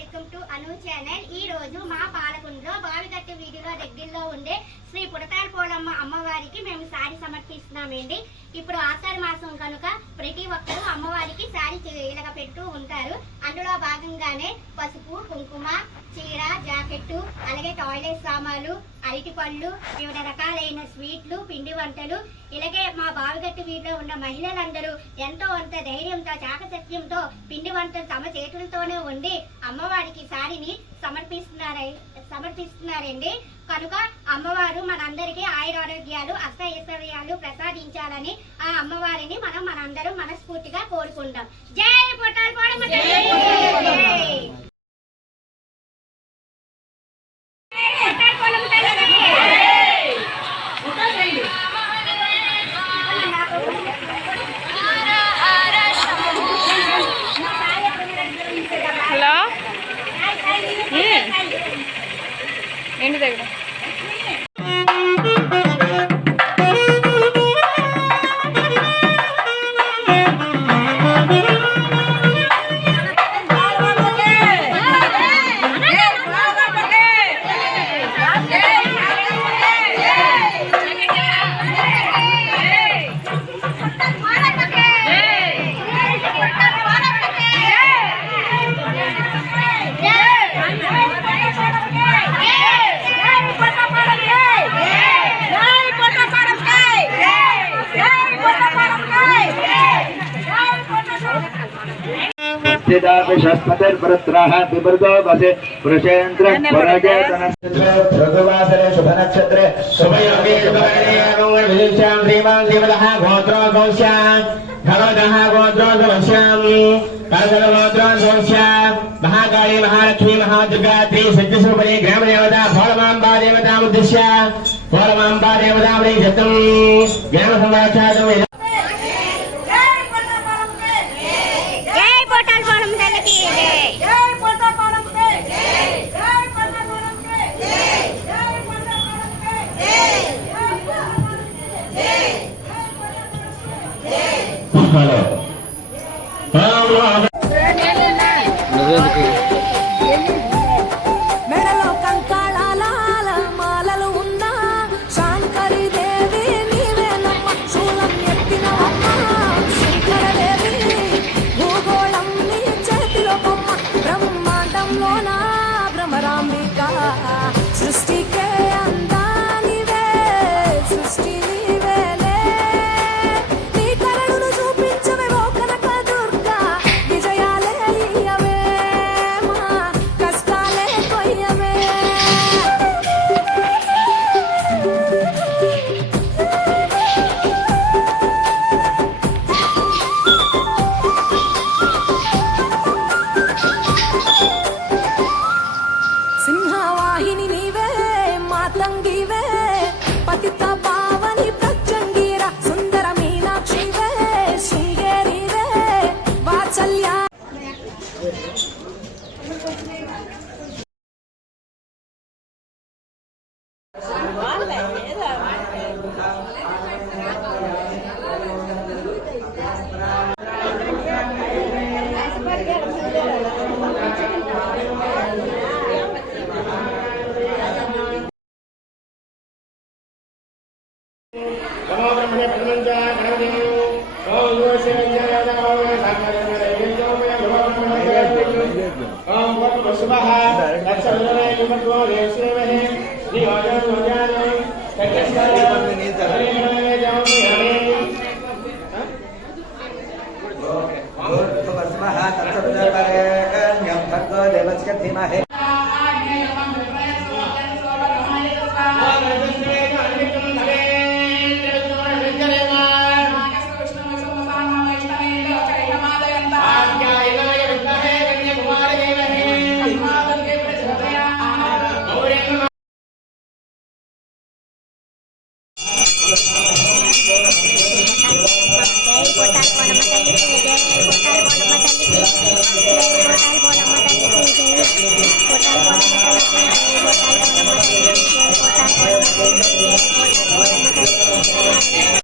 Welcome to Anu channel. ఈ రోజు మా పాలకుండలో బావిగట్టు వీధిలో దగ్గరలో ఉండే శ్రీ పుడతాల పోలమ్మ అమ్మవారికి మేము సారీ సమర్పిస్తున్నామండి. ఇప్పుడు ఆషాఢ మాసం కనుక ప్రతి ఒక్కరూ అమ్మవారికి సారీ ఇలాగ పెడుతూ ఉంటారు. అందులో భాగంగానే పసుపు, కుంకుమ, చీర, జాకెట్టు, అలాగే టాయిలెట్ సామాన్లు, అరటి పళ్ళు, వివిధ రకాలైన స్వీట్లు, పిండి వంటలు, ఇలాగే మా బావిగట్టు వీధిలో ఉన్న మహిళలందరూ ఎంతో అంత ధైర్యంతో, చాకచక్యంతో పిండి వంటలు తమ చేతులతోనే ఉండి అమ్మవారికి సారీని సమర్పిస్తున్నారండి. కనుక అమ్మవారు మనందరికీ ఆయురారోగ్యాలు, అష్టైశ్వర్యాలు ప్రసాదించాలని ఆ అమ్మవారిని మనందరం మనస్ఫూర్తిగా కోరుకుంటాం. జై పుట్టాల పోలమ్మ తల్లికి జై. హలో ఏంటి దగ్గర शस्पतिर्वृत्रः विवृतो वसे पुरुषेन्द्र भृगुवासरे शुभ नक्षत्रे शुभयोगे शुभकर्णे श्रीमान् देवतः गोत्रो गौश्याम् भगवतः गोत्रो गौश्याम् कलकल गोत्रो गौश्याम् महाकाली महालक्ष्मी महादुर्गात्री सिद्धिस्वरूपिणी ग्रामदेवता भोलमाम्बा देवतामुद्दिश्य भोलमाम्बा देवतामणि जतम् ग्राम संरक्षार्थम् మెడలో కంకాళాల మాలలు ఉన్న శాంకరి దేవి నీవేనమ్మ, శూలం ఎత్తినవమ్మ శంకరదేవి, భూగోళం నీ చేతిలో బొమ్మ, బ్రహ్మాండంలోన భ్రమరాంబిక, సృష్టికే అందానివే సృష్టి నీవేలే, నీ కరుణను చూపించవే ఓ కనక దుర్గా, విజయాలే ఇయ్యవే మా కష్టాలే కొయ్యవే. సింహవాహిని నీవే మాతంగివే, పతిత పావని ప్రత్యంగిర, సుందర మీనాక్షివే శృంగేరివే వాత్సల్య. Jai